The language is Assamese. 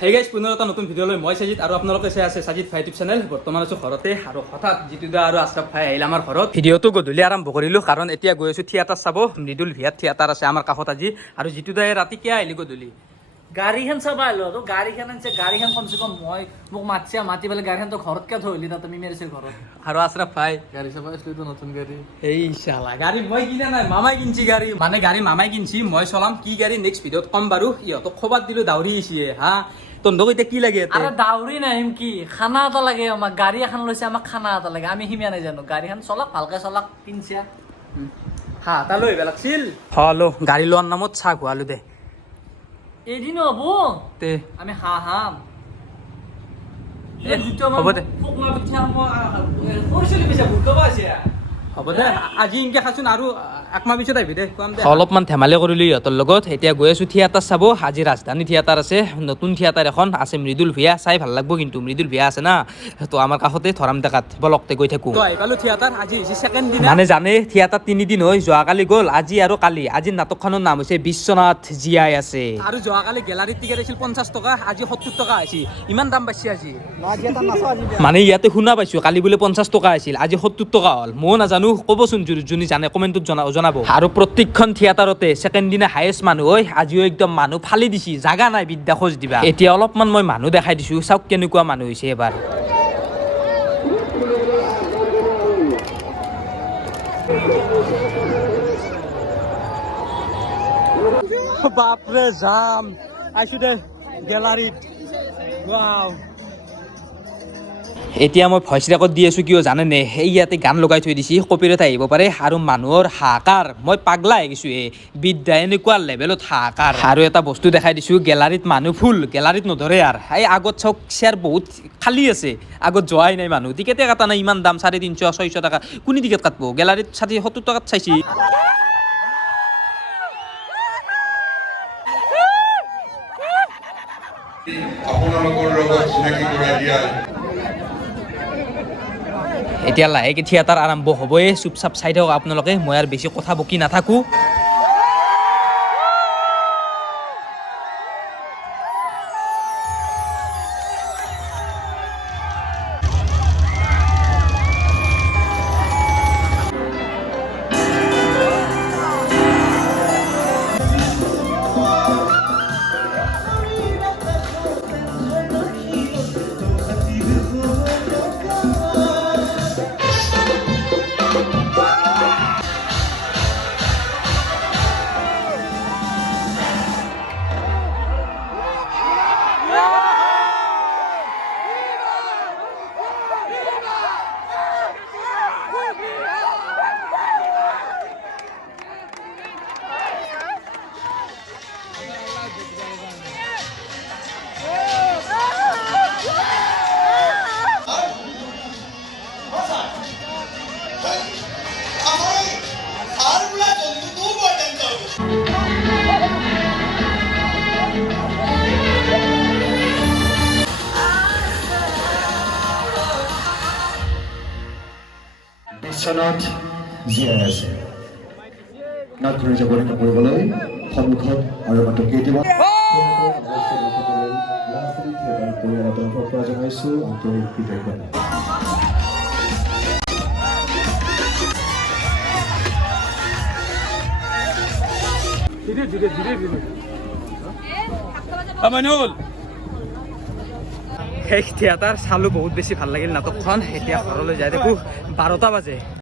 হে গাইজ পুনৰ এটা নতুন ভিডিঅ'লৈ মই সাজিদ আৰু আপোনালোকে চাই আছে সাজিদ ভাই ইউটিউব চেনেল। বৰ্তমান আছো ঘৰতে আৰু হঠাৎ জিতু দা আৰু আশৰাফ ভাই আহিল আমাৰ ঘৰত। ভিডিঅ'টো গধূলি আৰম্ভ কৰিলো কাৰণ এতিয়া গৈ আছো থিয়েটাৰ চাব। মৃদুল ভিয়াত থিয়েটাৰ আছে আমাৰ কাষত আজি। আৰু জিতু দাই ৰাতি কিয় আহিলি গধূলি? গাড়ীখন চাব আহিলো তো গাড়ীখন আনিছে। গাড়ীখন কমচে কম মোক মাতি পেলাই গাড়ীখন তো ঘৰত কিয় থৈ তাত তুমি মেৰিছে ঘৰত। আৰু আশৰাফ ভাই গাড়ী চাব আসলো নতুন গাড়ী। এই শালা গাড়ী মই কিনা নাই, মামাই কিনছি গাড়ী। মানে গাড়ী মামাই কিনছি, মই চলাম। কি গাড়ী নেক্সট ভিডিঅ'ত কম বাৰু। ইহঁতক খবৰ দিলো দাউৰি আহিছে হা। তন্দক এতিয়া কি লাগে? আৰে দাউৰি নাহিম কি, খানা এটা লাগে আমাক। গাড়ী এখন লৈছে, আমাক খানা এটা লাগে। আমি সিমিয়া নাই জানো? গাড়ীখন চলাক ভালকে চলাক কিনছা হা তা লৈ বেলাকছিল। হলো গাড়ী লোৱাৰ নামত চাহ খোৱালো দে। এদিন হব তে আমি হাঁহাম। হ'ব দে হ'ব দে, আজি ইনকে খাচোন আৰু একমাহ পিছত আহিবি দে। অলপমান ধেমালি কৰিলো ইহঁতৰ লগত। এতিয়া গৈ আছো থিয়েটাৰ চাব। আজি ৰাজধানী থিয়েটাৰ আছে, নতুন থিয়েটাৰ এখন আছে মৃদুল ভিয়া। চাই ভাল লাগব কিন্তু মৃদুল ভিয়া আছে না, তো আমাৰ কাষতে ধৰাম ডেকাত বলকতে গৈ থাকো। আহি পালো থিয়েটাৰ। আজি হৈছে ছেকেণ্ড দিন। মানে জানে থিয়েটাৰ 3 দিন হয়, যোৱাকালি গ'ল, আজি আৰু কালি। আজি নাটকখনৰ নাম হৈছে বিশ্বনাথ জীয়াই আছে। আৰু যোৱাকালি গেলাৰীত টিকেট আছিল 50 টকা, আজি 70 টকা হৈছে। ইমান দাম বাঢ়ছে আজি। মানে ইয়াতে শুনা পাইছো কালি বোলে 50 টকা আছিল, আজি 70 টকা হ'ল। মই নাজানো, ক'বচোন যোনে জানে কমেণ্টত জনাব। আৰু প্ৰত্যেকখন থিয়েটাৰতে ছেকেণ্ড দিনা হায়েষ্ট মানুহ হয়। আজিও একদম মানুহ ফালি দিছি, জাগা নাই বিদ্যা খোজ দিবা। এতিয়া অলপমান মই মানুহ দেখাই দিছো, চাওক কেনেকুৱা মানুহ হৈছে এবাৰ। বাপৰে যাম আইছো দে গেলাৰীত। ৱাও, এতিয়া মই ভইচ ৰেকৰ্ড দি আছো কিয় জানেনে? সেই ইয়াতে গান লগাই থৈ দিছি, কপিৰাইট আহিব পাৰে। আৰু মানুহৰ হাহাকাৰ, মই পাগলা হৈ গৈছো। বিদ্যা এনেকুৱা লেভেলত হাহাকাৰ। আৰু এটা বস্তু দেখাই দিছো, গেলাৰীত মানুহ ফুল, গেলাৰীত নধৰে। আৰু এই আগত চাওক চেয়াৰ বহুত খালী আছে, আগত যোৱাই নাই মানুহ। টিকেটে কাটা নাই, ইমান দাম 350 600 টকা। কোনে টিকেট কাটব? গেলাৰীত 60 70 টকাত চাইছি। আপোনালোকৰ লগত চিনাকি কৰাই দিয়া। এতিয়া লাহেকে থিয়েটাৰ আৰম্ভ হ'বই। চুপচাপ চাই থাকক আপোনালোকে, মই আৰু বেছি কথা বকি নাথাকো। বিশ্বনাথ জীয়াই আছে। নাটক জীৱন কৰিবলৈ সন্মুখত আৰু মাত্ৰ কেইদিনমান জনাইছো আন্তৰিক কৃতজ্ঞতা। শেষ থিয়েটাৰ চালো, বহুত বেছি ভাল লাগিল নাটকখন। এতিয়া ঘৰলৈ যাই দেখো 12টা বাজে।